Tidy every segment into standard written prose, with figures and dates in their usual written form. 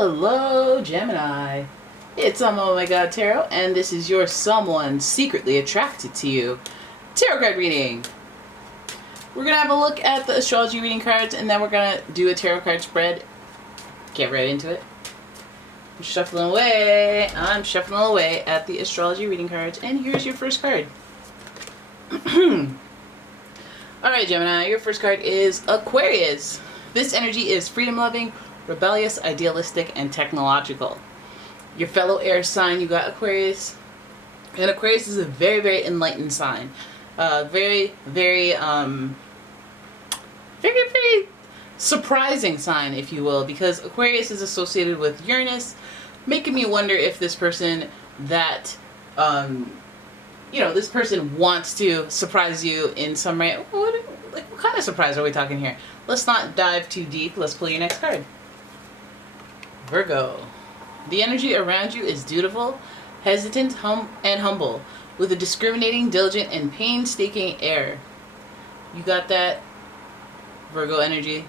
Hello, Gemini. It's umomg.tarot, and this is your someone secretly attracted to you tarot card reading. We're going to have a look at the astrology reading cards, and then we're going to do a tarot card spread. Get right into it. I'm shuffling away at the astrology reading cards, and here's your first card. Alright, Gemini, your first card is Aquarius. This energy is freedom-loving, rebellious, idealistic, and technological. Your fellow air sign, you got Aquarius. And Aquarius is a very, very enlightened sign. Very surprising sign, if you will, because Aquarius is associated with Uranus, making me wonder if this person that, this person wants to surprise you in some way. What kind of surprise are we talking here? Let's not dive too deep. Let's pull your next card. Virgo. The energy around you is dutiful, hesitant, and humble, with a discriminating, diligent, and painstaking air. You got that, Virgo energy?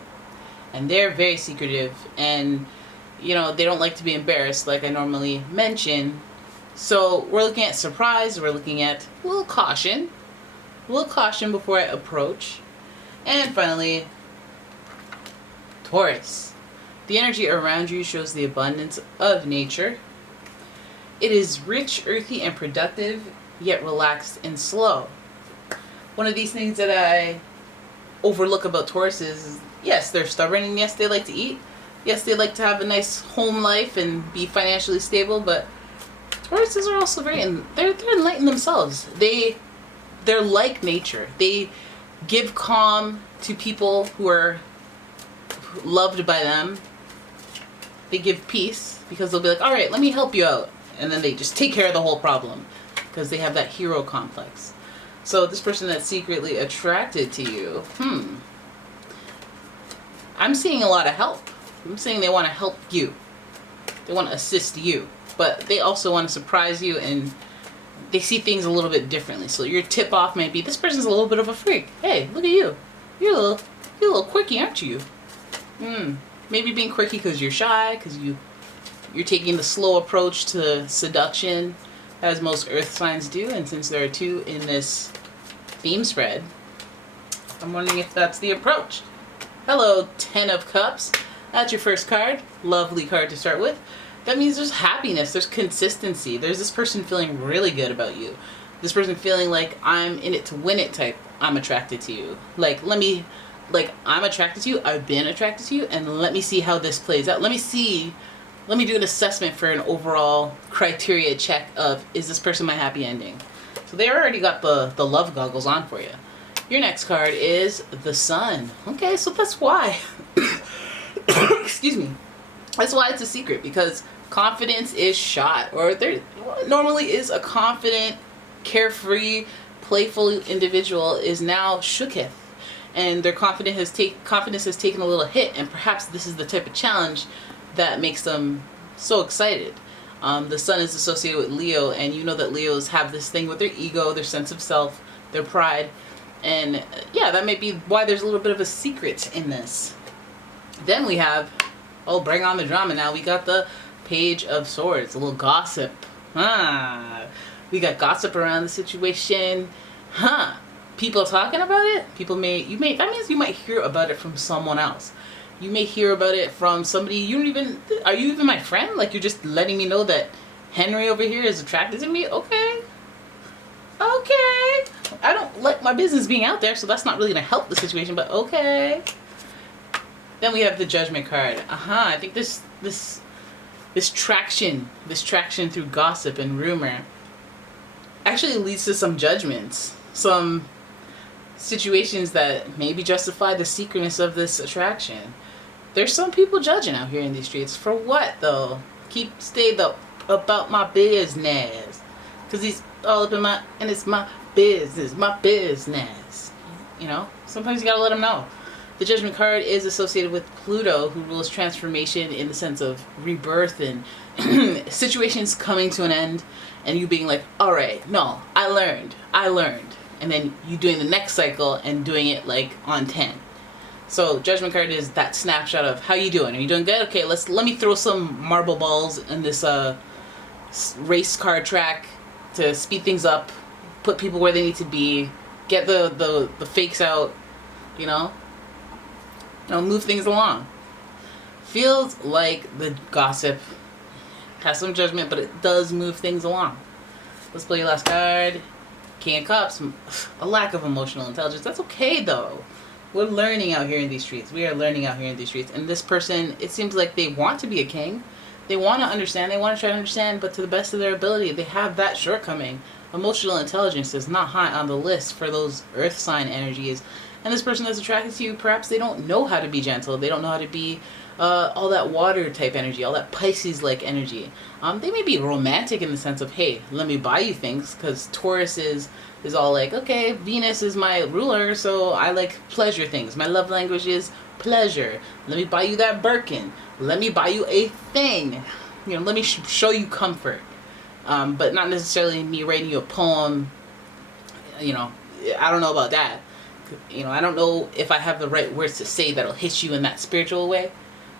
And they're very secretive, and they don't like to be embarrassed, like I normally mention. So we're looking at surprise, we're looking at a little caution before I approach. And finally, Taurus. The energy around you shows the abundance of nature. It is rich, earthy, and productive, yet relaxed and slow. One of these things that I overlook about Taurus is, yes, they're stubborn, and yes, they like to eat. Yes, they like to have a nice home life and be financially stable, but Tauruses are also they're enlightened themselves. They're like nature. They give calm to people who are loved by them. They give peace because they'll be like, all right, let me help you out. And then they just take care of the whole problem because they have that hero complex. So this person that's secretly attracted to you, I'm seeing a lot of help. I'm saying they want to help you. They want to assist you. But they also want to surprise you, and they see things a little bit differently. So your tip off might be, this person's a little bit of a freak. Hey, look at you. You're a little quirky, aren't you? Maybe being quirky because you're shy, because you're taking the slow approach to seduction, as most earth signs do. And since there are two in this theme spread, I'm wondering if that's the approach. Hello, 10 of Cups. That's your first card. Lovely card to start with. That means there's happiness, there's consistency. There's this person feeling really good about you. This person feeling like I'm in it to win it type. I'm attracted to you. I'm attracted to you, I've been attracted to you, and let me see how this plays out. Let me do an assessment for an overall criteria check of, is this person my happy ending? So they already got the love goggles on for you. Your next card is the Sun. Okay, so that's why. Excuse me. That's why it's a secret, because confidence is shot, or there normally is a confident, carefree, playful individual is now shooketh, and their confidence has taken a little hit, and perhaps this is the type of challenge that makes them so excited. The Sun is associated with Leo, and you know that Leos have this thing with their ego, their sense of self, their pride, and yeah, that may be why there's a little bit of a secret in this. Then we have, oh, bring on the drama now. We got the Page of Swords, a little gossip. We got gossip around the situation. People talking about it. That means you might hear about it from someone else. You may hear about it from somebody are you even my friend? Like, you're just letting me know that Henry over here is attracted to me? Okay. I don't like my business being out there, so that's not really going to help the situation, but okay. Then we have the Judgment card. I think this traction through gossip and rumor actually leads to some judgments, some situations that maybe justify the secretness of this attraction. There's some people judging out here in these streets. For what, though? Stay about my business. Because he's all up in and it's my business. Sometimes you gotta let them know. The Judgment card is associated with Pluto, who rules transformation in the sense of rebirth and situations coming to an end, and you being like, all right, no, I learned. And then you doing the next cycle and doing it like on 10. So Judgment card is that snapshot of how you doing. Are you doing good? Okay, let me throw some marble balls in this race car track to speed things up, put people where they need to be, get the fakes out, you know, move things along. Feels like the gossip has some judgment, but it does move things along. Let's play your last card. King of Cups, a lack of emotional intelligence. That's okay though. We're learning out here in these streets. We are learning out here in these streets. And this person, it seems like they want to be a king. They want to understand. They want to try to understand, but to the best of their ability, they have that shortcoming. Emotional intelligence is not high on the list for those earth sign energies. And this person that's attracted to you, perhaps they don't know how to be gentle. They don't know how to be all that water type energy, all that Pisces-like energy. They may be romantic in the sense of, hey, let me buy you things, because Taurus is all like, okay, Venus is my ruler, so I like pleasure things. My love language is pleasure. Let me buy you that Birkin. Let me buy you a thing. Let me show you comfort. But not necessarily me writing you a poem. I don't know about that. I don't know if I have the right words to say that'll hit you in that spiritual way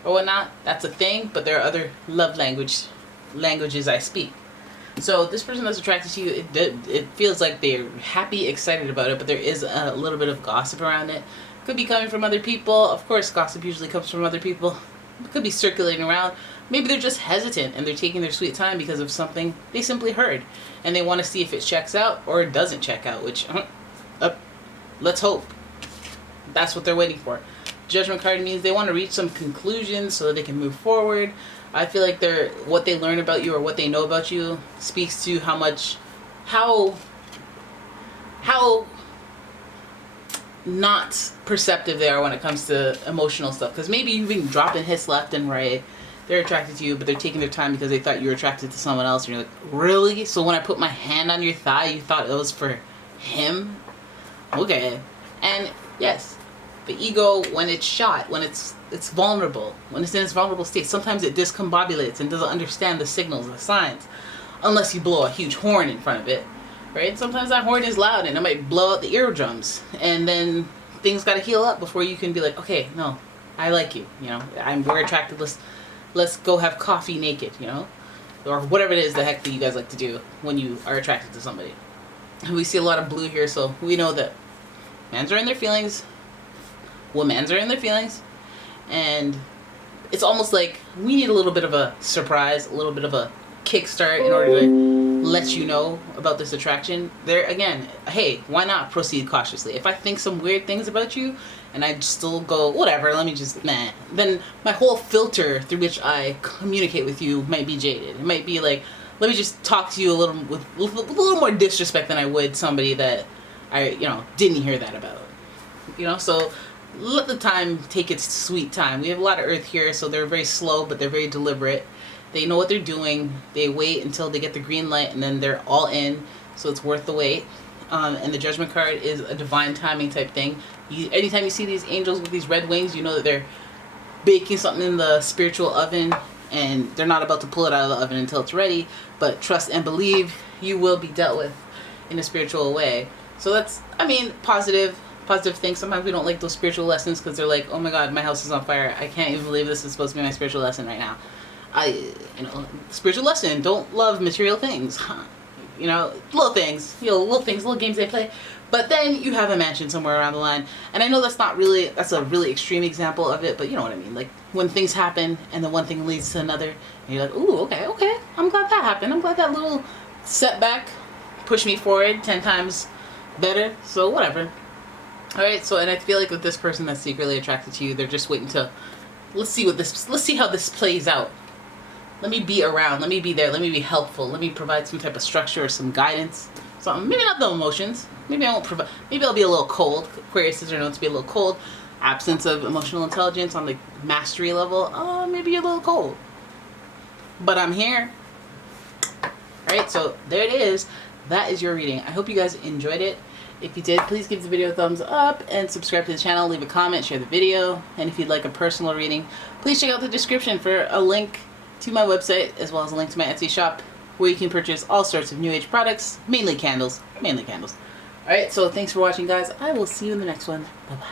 or whatnot. That's a thing, but there are other love languages I speak. So this person that's attracted to you, it feels like they're happy, excited about it, but there is a little bit of gossip around it. Could be coming from other people. Of course, gossip usually comes from other people. It could be circulating around. Maybe they're just hesitant and they're taking their sweet time because of something they simply heard. And they want to see if it checks out or it doesn't check out, which, let's hope. That's what they're waiting for. Judgment card means they want to reach some conclusions so that they can move forward. I feel like what they learn about you or what they know about you speaks to how not perceptive they are when it comes to emotional stuff. Because maybe you've been dropping hits left and right. They're attracted to you, but they're taking their time because they thought you were attracted to someone else. And you're like, really? So when I put my hand on your thigh, you thought it was for him? Okay. And yes, the ego, when it's shot, when it's vulnerable, when it's in its vulnerable state, sometimes it discombobulates and doesn't understand the signals, the signs, unless you blow a huge horn in front of it, right? Sometimes that horn is loud and it might blow out the eardrums, and then things got to heal up before you can be like, okay, no, I like you, we're attracted, let's go have coffee naked, or whatever it is the heck that you guys like to do when you are attracted to somebody. And we see a lot of blue here, so we know that men's are in their feelings, women's are in their feelings, and it's almost like we need a little bit of a surprise, a little bit of a kickstart in order to let you know about this attraction. There again, hey, why not proceed cautiously? If I think some weird things about you and I still go, whatever, let me just, then my whole filter through which I communicate with you might be jaded. It might be like, let me just talk to you with a little more disrespect than I would somebody that I, didn't hear that about. So let the time take its sweet time. We have a lot of earth here, so they're very slow, but they're very deliberate. They know what they're doing. They wait until they get the green light, and then they're all in, so it's worth the wait. And the Judgment card is a divine timing type thing. Anytime you see these angels with these red wings, you know that they're baking something in the spiritual oven, and they're not about to pull it out of the oven until it's ready, but trust and believe you will be dealt with in a spiritual way. So that's, positive things. Sometimes we don't like those spiritual lessons because they're like, oh my god, my house is on fire. I can't even believe this is supposed to be my spiritual lesson right now. Spiritual lesson, don't love material things. Little things, little games they play. But then you have a mansion somewhere around the line. And I know that's a really extreme example of it, but you know what I mean. Like when things happen and then one thing leads to another, and you're like, ooh, okay. I'm glad that happened. I'm glad that little setback pushed me forward 10 times better. So whatever. Alright, and I feel like with this person that's secretly attracted to you, they're just waiting to, let's see how this plays out. Let me be around, let me be there, let me be helpful, let me provide some type of structure or some guidance. Something, maybe not the emotions, maybe I'll be a little cold. Aquarius are known to be a little cold. Absence of emotional intelligence on the mastery level, maybe you're a little cold. But I'm here. Alright, so there it is. That is your reading. I hope you guys enjoyed it. If you did, please give the video a thumbs up and subscribe to the channel, leave a comment, share the video. And if you'd like a personal reading, please check out the description for a link to my website as well as a link to my Etsy shop where you can purchase all sorts of new age products, mainly candles. Alright, so thanks for watching guys. I will see you in the next one. Bye bye.